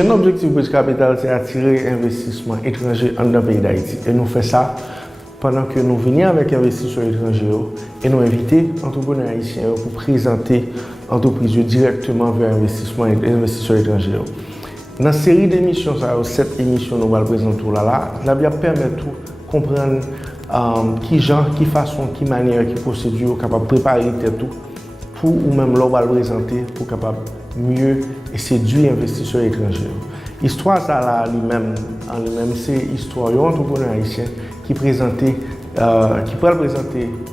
Un objectif Bridge Capital, c'est attirer investissement étranger dans le pays d'Haïti. Et nous faisons ça pendant que nous venions avec investisseurs étrangers et nous invitons les entrepreneurs haïtiens pour présenter l'entreprise directement vers investisseurs étrangers. Dans la série d'émissions, 7 émissions, nous allons présenter là, ça va permettre de comprendre qui genre, qui façon, qui manière, qui procédure, capable de préparer tout pour ou même l'on va le présenter pour capable mieux séduire les investisseurs étrangers. L'histoire ça là lui-même, c'est l'histoire d'un entrepreneur haïtien qui peut présenter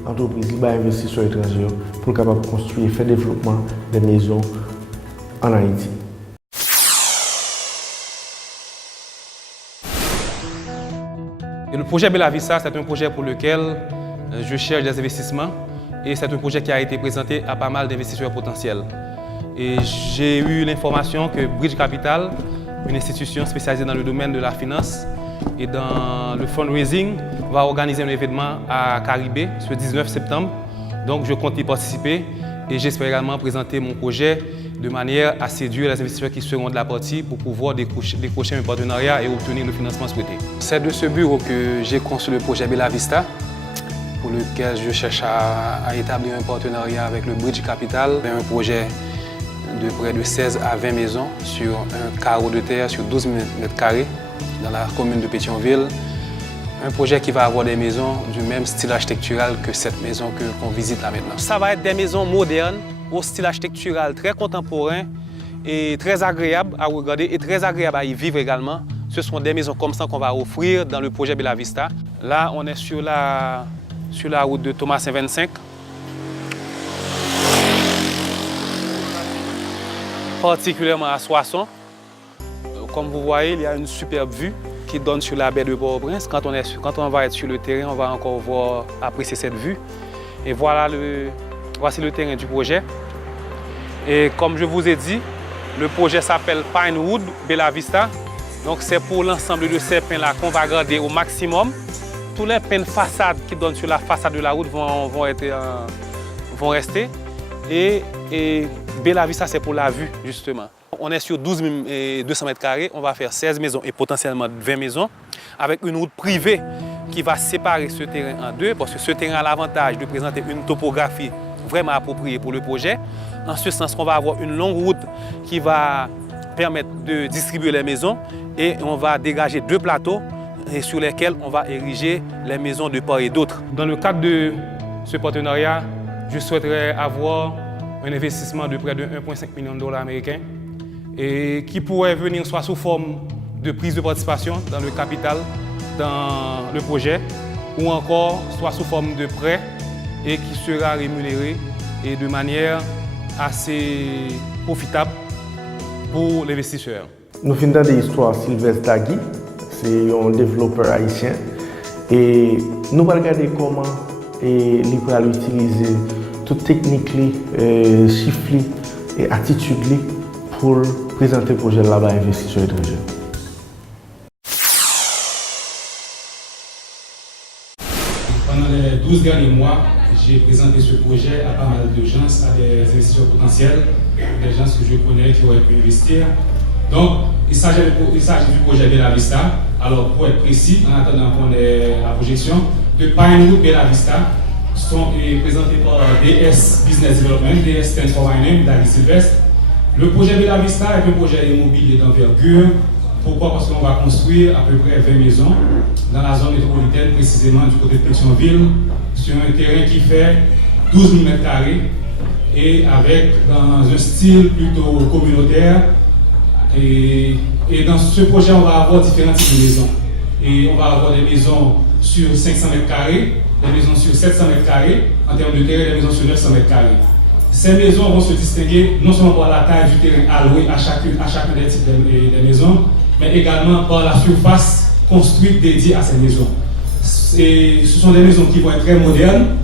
l'entreprise à investisseurs étrangers pour capable construire et faire le développement des maisons en Haïti. Et le projet Bella Vista, c'est un projet pour lequel je cherche des investissements et c'est un projet qui a été présenté à pas mal d'investisseurs potentiels. Et j'ai eu l'information que Bridge Capital, une institution spécialisée dans le domaine de la finance et dans le fundraising, va organiser un événement à Caribé ce 19 septembre. Donc je compte y participer et j'espère également présenter mon projet de manière à séduire les investisseurs qui seront de la partie pour pouvoir décrocher un partenariat et obtenir le financement souhaité. C'est de ce bureau que j'ai conçu le projet Bella Vista, pour lequel je cherche à établir un partenariat avec le Bridge Capital, un projet de près de 16 à 20 maisons sur un carreau de terre sur 12 mètres carrés dans la commune de Pétionville. Un projet qui va avoir des maisons du même style architectural que cette maison qu'on visite là maintenant. Ça va être des maisons modernes, au style architectural très contemporain et très agréable à regarder et très agréable à y vivre également. Ce sont des maisons comme ça qu'on va offrir dans le projet Bella Vista. Là, on est sur la route de Thomasin 25. Particulièrement à Soissons. Comme vous voyez, il y a une superbe vue qui donne sur la baie de Port-au-Prince. Quand on va être sur le terrain, on va encore apprécier cette vue. Et voici le terrain du projet. Et comme je vous ai dit, le projet s'appelle Pinewood Bella Vista. Donc c'est pour l'ensemble de ces pins-là qu'on va garder au maximum. Tous les pins de façade qui donnent sur la façade de la route vont rester. Et Bella Vista, c'est pour la vue, justement. On est sur 200 mètres carrés, on va faire 16 maisons et potentiellement 20 maisons, avec une route privée qui va séparer ce terrain en deux, parce que ce terrain a l'avantage de présenter une topographie vraiment appropriée pour le projet. En ce sens, on va avoir une longue route qui va permettre de distribuer les maisons et on va dégager 2 plateaux sur lesquels on va ériger les maisons de part et d'autre. Dans le cadre de ce partenariat, je souhaiterais avoir un investissement de près de 1,5 million de dollars américains et qui pourrait venir soit sous forme de prise de participation dans le capital, dans le projet, ou encore soit sous forme de prêt et qui sera rémunéré et de manière assez profitable pour l'investisseur. Nous finissons de l'histoire Sylvestre Dagui, c'est un développeur haïtien et nous allons regarder comment il peut utiliser toute technique, chiffres et attitude pour présenter le projet là-bas à investisseurs étrangers. Pendant les 12 derniers mois, j'ai présenté ce projet à pas mal de gens, à des investisseurs potentiels, des gens que je connais qui auraient pu investir. Donc, il s'agit du projet Bella Vista. Alors, pour être précis, en attendant qu'on ait la projection, de Pinewood Bella Vista sont présentés par DS Business Development, DS stands for my name, David Sylvestre. Le projet Bella Vista est un projet immobilier d'envergure. Pourquoi? Parce qu'on va construire à peu près 20 maisons dans la zone métropolitaine, précisément du côté de Pétionville, sur un terrain qui fait 12 000 m² et dans un style plutôt communautaire. Et dans ce projet, on va avoir différents types de maisons. Et on va avoir des maisons sur 500 m², des maisons sur 700 m², en termes de terrain, des maisons sur 900 m². Ces maisons vont se distinguer non seulement par la taille du terrain alloué à chacun des types des maisons, mais également par la surface construite dédiée à ces maisons. Ce sont des maisons qui vont être très modernes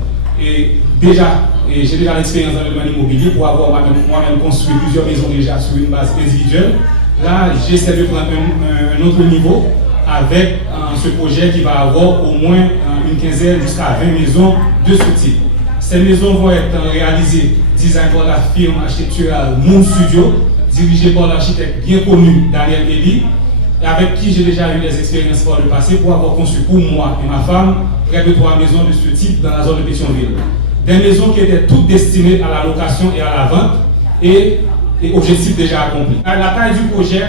et j'ai déjà l'expérience dans le domaine immobilier pour avoir moi-même construit plusieurs maisons déjà sur une base individuelle. Là, j'essaie de prendre un autre niveau avec ce projet qui va avoir au moins une quinzaine jusqu'à 20 maisons de ce type. Ces maisons vont être réalisées, design par la firme architecturale Moon Studio, dirigé par l'architecte bien connu Daniel Eli, et avec qui j'ai déjà eu des expériences par le passé pour avoir conçu pour moi et ma femme près de 3 maisons de ce type dans la zone de Pétionville. Des maisons qui étaient toutes destinées à la location et à la vente et objectifs déjà accomplis. La taille du projet,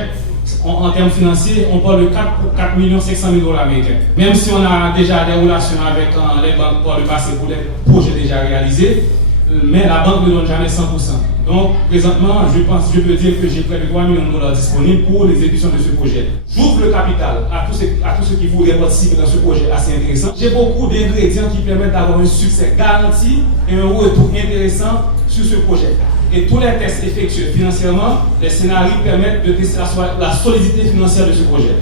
en termes financiers, on parle de 4 500 000 $ américains. Même si on a déjà des relations avec les banques par le passé pour les projets déjà réalisés, mais la banque ne donne jamais 100%. Donc, présentement, je peux dire que j'ai près de 3 millions $ disponibles pour l'exécution de ce projet. J'ouvre le capital à tous ceux qui voudraient participer dans ce projet assez intéressant. J'ai beaucoup d'ingrédients qui permettent d'avoir un succès garanti et un retour intéressant sur ce projet. Et tous les tests effectués financièrement, les scénarios permettent de tester la solidité financière de ce projet.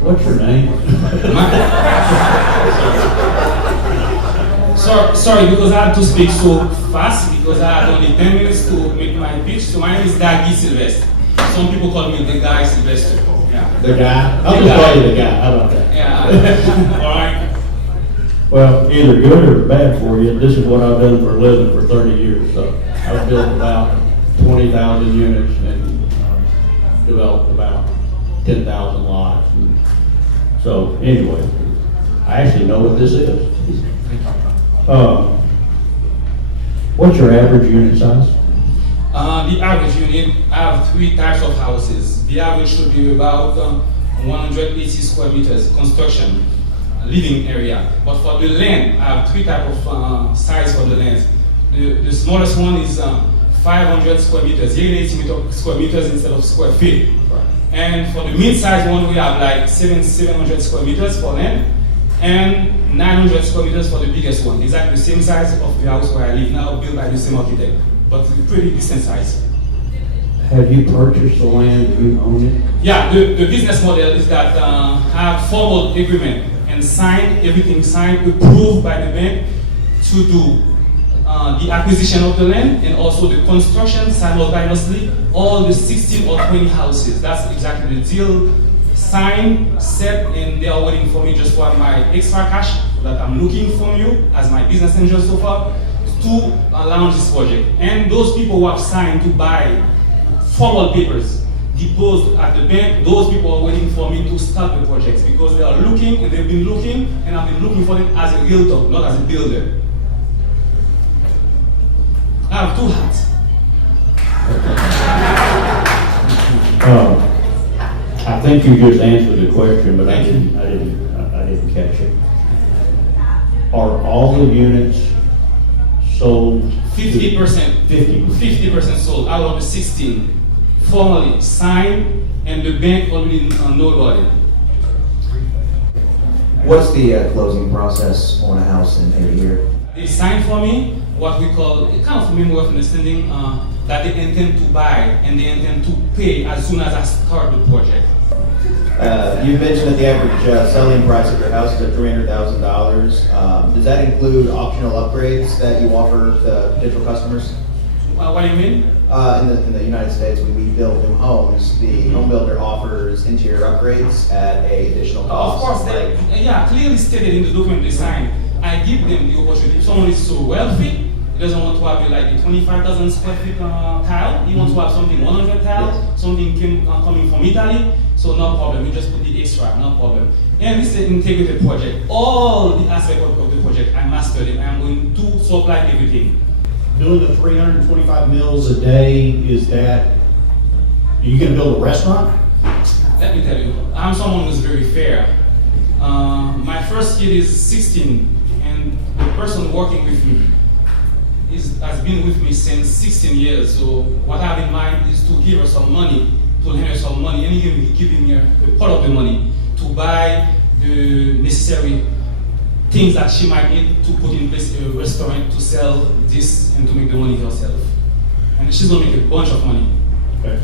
What's your name? Sorry, because I had to speak so fast because I had only 10 minutes to make my pitch. So my name is Dagi Sylvestre. Some people call me the guy Sylvestre. Yeah. The guy? I'll just call you the guy. How about that? Yeah. All right. Well, either good or bad for you. This is what I've done for a living for 30 years. So I've built about 20,000 units and developed about 10,000 lots. And so anyway, I actually know what this is. What's your average unit size? The average unit, I have 3 types of houses. The average should be about 180 square meters construction, living area. But for the land, I have 3 types of size for the land. The smallest one is 500 square meters, 80 square meters instead of square feet. And for the mid-size one, we have like 700 square meters for land and 900 square meters for the biggest one. Exactly the same size of the house where I live now, built by the same architect, but pretty decent size. Have you purchased the land? Do you own it? Yeah, the business model is that I have formal agreement and everything signed, approved by the bank to do the acquisition of the land and also the construction simultaneously, all the 16 or 20 houses. That's exactly the deal. Signed, set, and they are waiting for me just for my extra cash that I'm looking from you as my business angel so far to launch this project. And those people who have signed to buy formal papers deposed at the bank, those people are waiting for me to start the project because they are looking and they've been looking and I've been looking for them as a realtor, not as a builder. I have 2 hats. I think you just answered the question, but I didn't catch it. Are all the units sold? 50%. 50% sold out of the 16 formally signed, and the bank already know about it. What's the closing process on a house in a year? They signed for me what we call a kind of memorandum of understanding that they intend to buy and they intend to pay as soon as I start the project. You mentioned that the average selling price of your house is at $300,000. Does that include optional upgrades that you offer to potential customers? What do you mean? In the United States, when we build new homes, the home builder offers interior upgrades at a additional cost. Of course, clearly stated in the document they signed. I give them the opportunity. If someone is so wealthy, he doesn't want to have like a 25,000 square feet tile. He wants to have something 100 tile, something coming from Italy. So no problem. You just put the extra, no problem. And this is an integrated project. All the aspects of the project, I mastered it. I'm going to supply everything. Doing the 325 meals a day, is that, are you going to build a restaurant? Let me tell you, I'm someone who's very fair. My first kid is 16, and the person working with me has been with me since 16 years. So what I have in mind is to give her some money, to lend her some money, and even giving her a part of the money to buy the necessary things that she might need to put in place a restaurant to sell this and to make the money herself. And she's gonna make a bunch of money. Okay.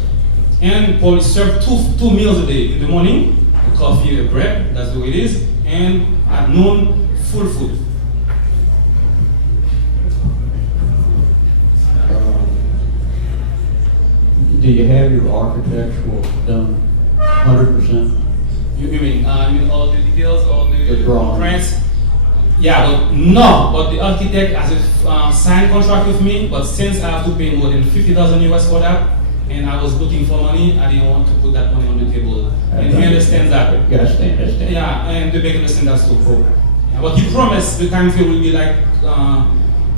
And probably serve two meals a day. In the morning, a coffee, a bread, that's the way it is. And at noon, full food. Do you have your architectural done? 100%? You mean all the details, all the drawings. prints? Yeah, but the architect has a signed contract with me, but since I have to pay more than 50,000 US for that, and I was looking for money, I didn't want to put that money on the table. And he understands that. You understand, understand. Yeah, and the bank understands that too. But he promised the time frame will be like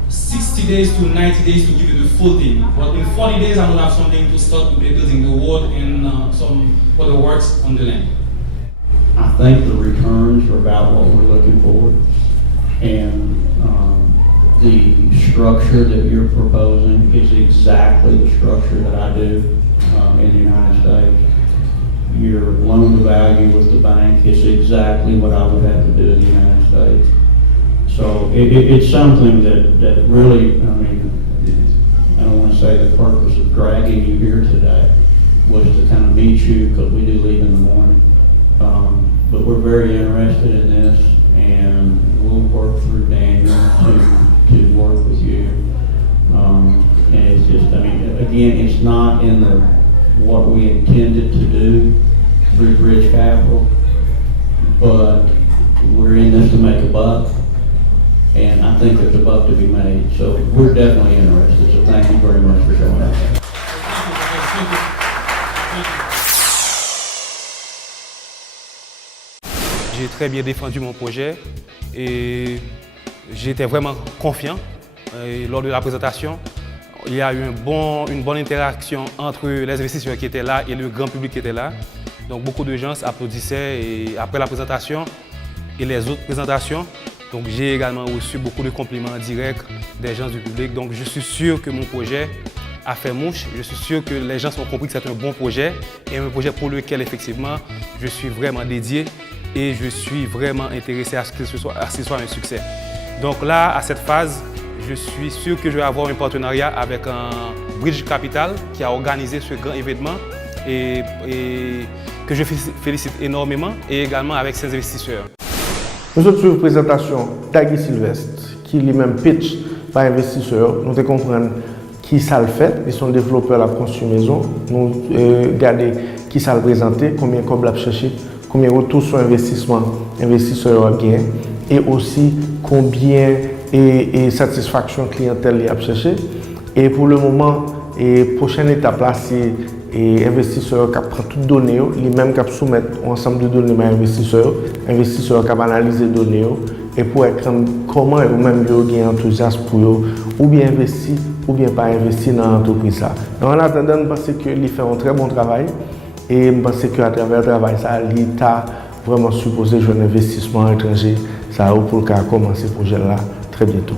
60 days to 90 days to give you the full thing. But in 40 days, I will have something to start building the road and some other works on the land. I think the returns are about what we're looking for. And the structure that you're proposing is exactly the structure that I do in the United States. Your loan to value with the bank is exactly what I would have to do in the United States. So it's something that really, I mean, I don't want to say the purpose of dragging you here today was to kind of meet you, because we do leave in the morning. But we're very interested in this, and we'll work through Daniel to work with you. And it's just, I mean, again, it's not in what we intended to do through Bridge Capital, but we're in this to make a buck, and I think there's a buck to be made. So we're definitely interested. So thank you very much for showing up. J'ai très bien défendu mon projet et j'étais vraiment confiant. Et lors de la présentation, il y a eu une bonne interaction entre les investisseurs qui étaient là et le grand public qui était là. Donc beaucoup de gens applaudissaient et après la présentation et les autres présentations. Donc j'ai également reçu beaucoup de compliments directs des gens du public. Donc je suis sûr que mon projet a fait mouche. Je suis sûr que les gens ont compris que c'est un bon projet et un projet pour lequel effectivement je suis vraiment dédié. Et je suis vraiment intéressé à ce que ce soit un succès. Donc là, à cette phase, je suis sûr que je vais avoir un partenariat avec un Bridge Capital qui a organisé ce grand événement et que je félicite énormément, et également avec ses investisseurs. Nous sommes sur une présentation d'Agui Sylvestre, qui lui-même pitch par investisseurs. Nous devons comprendre qui ça le fait. Ils sont développeurs à la construction maison. Nous regardons qui ça le présenté, combien de l'a cherché, combien de retour sur investissement investisseur a gagné, et aussi combien et satisfaction clientèle a cherché. Et pour le moment, prochaine étape là, c'est investisseur qui prend toutes les données, lui-même qui soumet un ensemble de données à investisseur qui va analyser les données et pour écrire comment eux-mêmes ont enthousiasme pour eux, ou bien investir ou bien pas investir dans l'entreprise. En attendant, je pense qu'il fait un très bon travail. Et je pense qu'à travers le travail, l'État vraiment supposé jouer un investissement étranger, ça a pour commencer ce projet-là très bientôt.